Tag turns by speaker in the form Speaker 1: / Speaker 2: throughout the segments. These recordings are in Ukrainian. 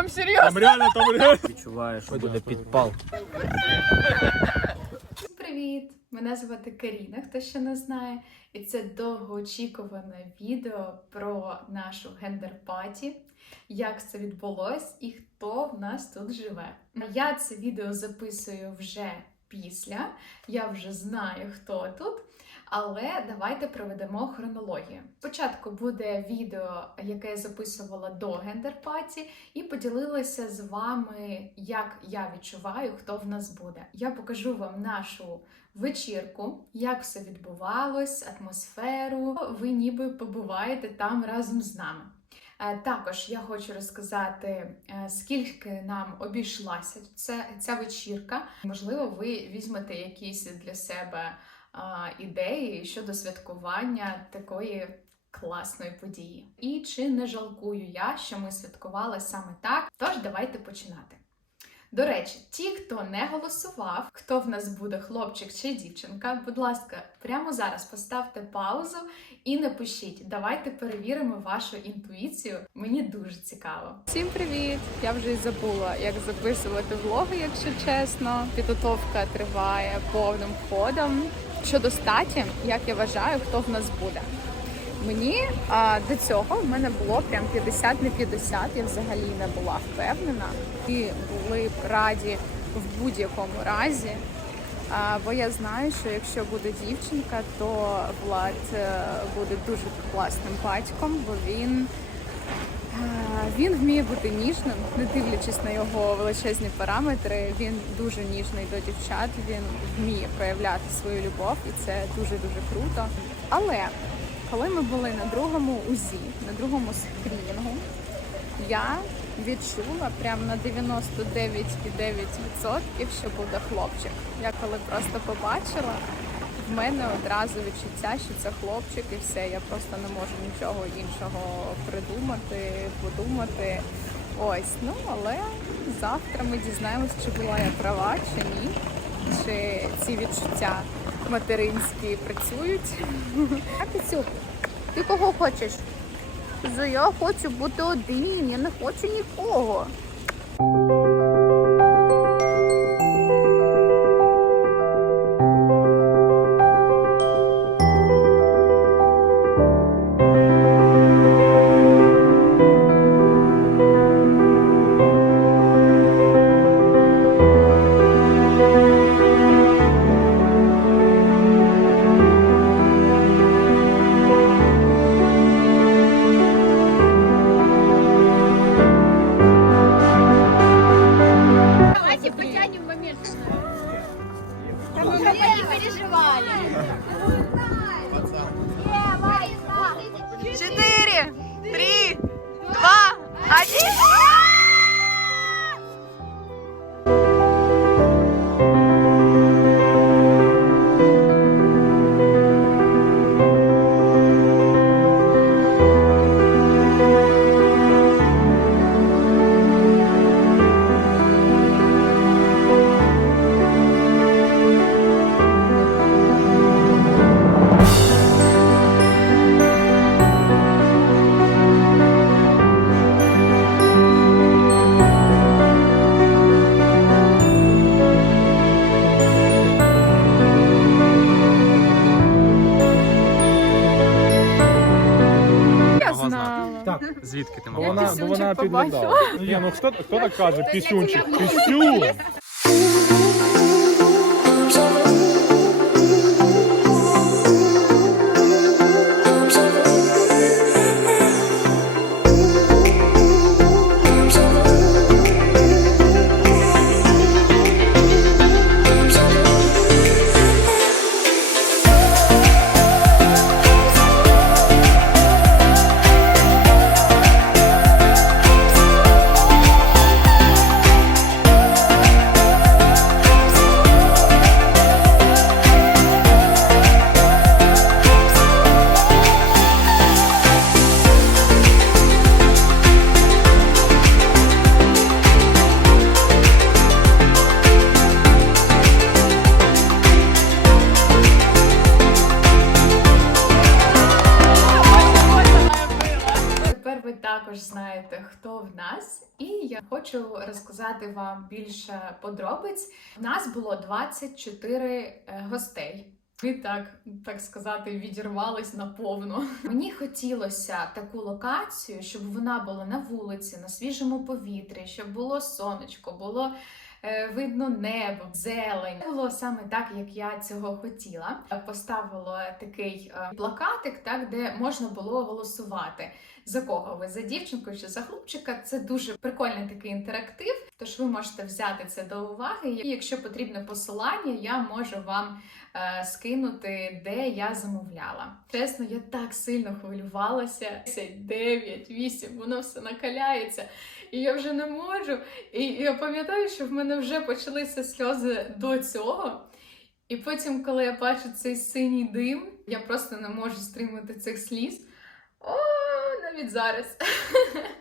Speaker 1: Прям серйозно.
Speaker 2: Там реально, там реально.
Speaker 3: Відчуваю, що буде підпал.
Speaker 1: Привіт! Мене звати Каріна, хто ще не знає, і це довгоочікуване відео про нашу гендер-паті, як це відбулось і хто в нас тут живе. Я це відео записую вже після, я вже знаю, хто тут. Але давайте проведемо хронологію. Спочатку буде відео, яке я записувала до гендер-паті, і поділилася з вами, як я відчуваю, хто в нас буде. Я покажу вам нашу вечірку, як все відбувалось, атмосферу. Ви ніби побуваєте там разом з нами. Е, Також я хочу розказати, е, скільки нам обійшлася ця, ця вечірка. Можливо, ви візьмете якісь для себе ідеї щодо святкування такої класної події. І чи не жалкую я, що ми святкували саме так? Тож давайте починати. До речі, ті, хто не голосував, хто в нас буде хлопчик чи дівчинка, будь ласка, прямо зараз поставте паузу і напишіть. Давайте перевіримо вашу інтуїцію. Мені дуже цікаво.
Speaker 4: Всім привіт! Я вже й забула, як записувати влоги, якщо чесно. Підготовка триває повним ходом. Щодо статі, як я вважаю, хто в нас буде. Мені а, до цього в мене було прям 50 на 50, я взагалі не була впевнена. І були б раді в будь-якому разі. А, бо я знаю, що якщо буде дівчинка, то Влад е, буде дуже класним батьком, бо він Він вміє бути ніжним, не дивлячись на його величезні параметри. Він дуже ніжний до дівчат. Він вміє проявляти свою любов, і це дуже дуже круто. Але коли ми були на другому УЗІ, на другому скрінінгу, я відчула прям на 99,9%, що буде хлопчик. Я коли просто побачила, в мене одразу відчуття, що це хлопчик, і все. Я просто не можу нічого іншого придумати, подумати. Ось, ну але завтра ми дізнаємось, чи була я права, чи ні, чи ці відчуття материнські працюють. А Кицюк, ти кого хочеш? Я хочу бути один, я не хочу нікого.
Speaker 5: Чтобы мы не переживали.
Speaker 4: Четыре, три, два, один.
Speaker 2: Підглядала. Ну, ні, ну хто, хто так каже? Пісюнчик. Пісюн.
Speaker 1: Нас, і я хочу розказати вам більше подробиць. У нас було 24 е, гостей. Ми так, так сказати, відірвались наповну. Мені хотілося таку локацію, щоб вона була на вулиці, на свіжому повітрі, щоб було сонечко, було видно небо, зелень. Було саме так, як я цього хотіла. Поставила такий е, плакатик, так де можна було голосувати. За кого ви за дівчинку чи за хлопчика? Це дуже прикольний такий інтерактив. Тож ви можете взяти це до уваги. І якщо потрібне посилання, я можу вам е, скинути, де я замовляла. Чесно, я так сильно хвилювалася. 9, 8, воно все накаляється, і я вже не можу. І я пам'ятаю, що в мене вже почалися сльози до цього. І потім, коли я бачу цей синій дим, я просто не можу стримати цих сліз. О, навіть зараз.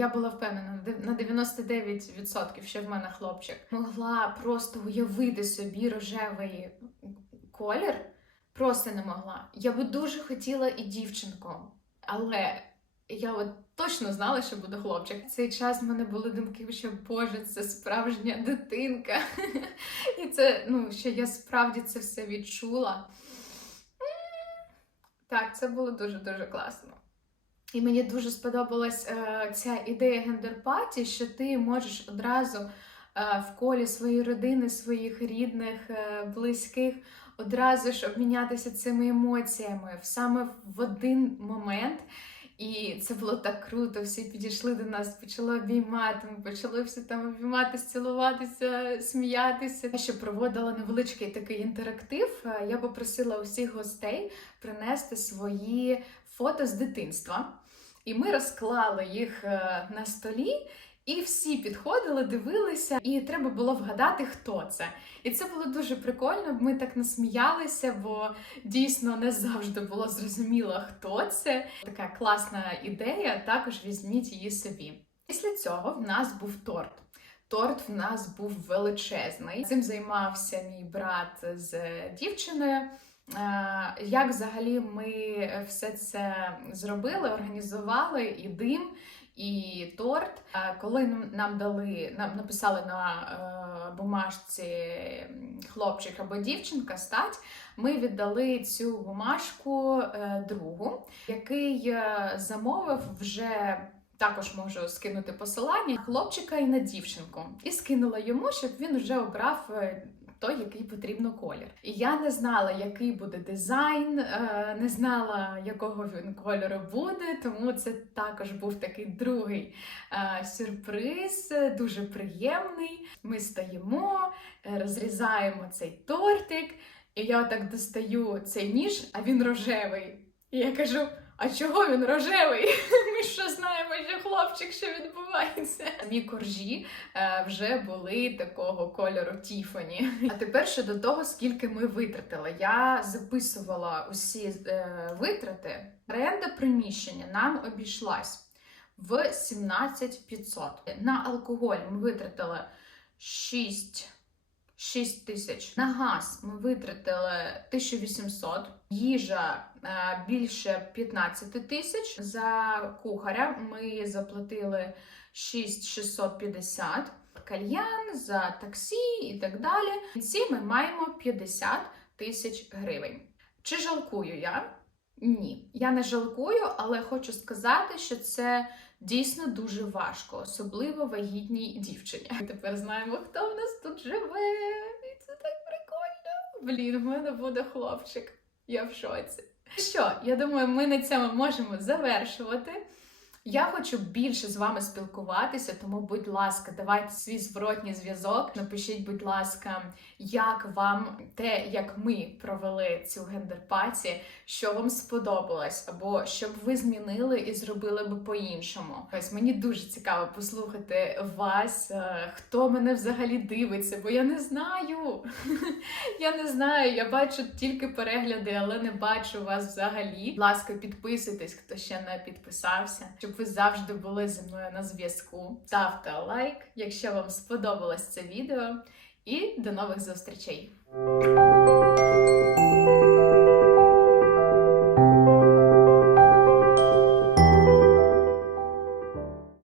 Speaker 1: Я була впевнена на 99%, що в мене хлопчик. Могла просто уявити собі рожевий колір. Просто не могла. Я би дуже хотіла і дівчинку, але я от точно знала, що буде хлопчик. Цей час в мене були думки, що Боже, це справжня дитинка. І це, ну, що я справді це все відчула. Так, це було дуже-дуже класно. І мені дуже сподобалась е, ця ідея гендерпаті, що ти можеш одразу е, в колі своєї родини, своїх рідних, е, близьких, одразу ж обмінятися цими емоціями саме в один момент. І це було так круто. Всі підійшли до нас, почали обіймати. Ми почали всі там обійматися, цілуватися, сміятися. Я ще проводила невеличкий такий інтерактив. Е, Я попросила усіх гостей принести свої фото з дитинства. І ми розклали їх е, на столі, і всі підходили, дивилися, і треба було вгадати, хто це. І це було дуже прикольно. Ми так насміялися, бо дійсно не завжди було зрозуміло, хто це. Така класна ідея. Також візьміть її собі. Після цього в нас був торт. Торт в нас був величезний. Цим займався мій брат з дівчиною. Е, Як взагалі ми все це зробили, організували і дим, і торт. Е, Коли нам- дали, нам написали на е, бумажці хлопчик або дівчинка стать, ми віддали цю бумажку другу, який замовив вже. Також можу скинути посилання хлопчика і на дівчинку, і скинула йому, щоб він вже обрав той, який потрібно колір. І я не знала, який буде дизайн, е, не знала, якого він кольору буде, тому це також був такий другий е, сюрприз, дуже приємний. Ми стоїмо, е, розрізаємо цей тортик, і я так достаю цей ніж, а він рожевий. І я кажу. А чого він рожевий? Ми що знаємо, що хлопчик, що відбувається. Мій коржі е, вже були такого кольору Тіфані. А тепер щодо того, скільки ми витратили. Я записувала усі е, витрати. Оренда приміщення нам обійшлась в 17 500. На алкоголь ми витратили 6 6 тисяч. На газ ми витратили 1800. Їжа більше 15 тисяч. За кухаря ми заплатили 6650. Кальян за таксі і так далі. В ми маємо 50 тисяч гривень. Чи жалкую я? Ні, я не жалкую, але хочу сказати, що це дійсно дуже важко, особливо вагітній дівчині. Тепер знаємо, хто в нас тут живе. І це так прикольно. Блін, в мене буде хлопчик. Я в шоці. Що, я думаю, ми на цьому можемо завершувати. Я хочу більше з вами спілкуватися, тому, будь ласка, давайте свій зворотній зв'язок. Напишіть, будь ласка, як вам те, як ми провели цю гендерпаті, що вам сподобалось, або що б ви змінили і зробили би по-іншому. Ось мені дуже цікаво послухати вас, е, хто мене взагалі дивиться, бо я не знаю. Я не знаю, я бачу тільки перегляди, але не бачу вас взагалі. Будь ласка, підписуйтесь, хто ще не підписався, щоб ви завжди були зі мною на зв'язку. Ставте лайк, якщо вам сподобалось це відео. І до нових зустрічей!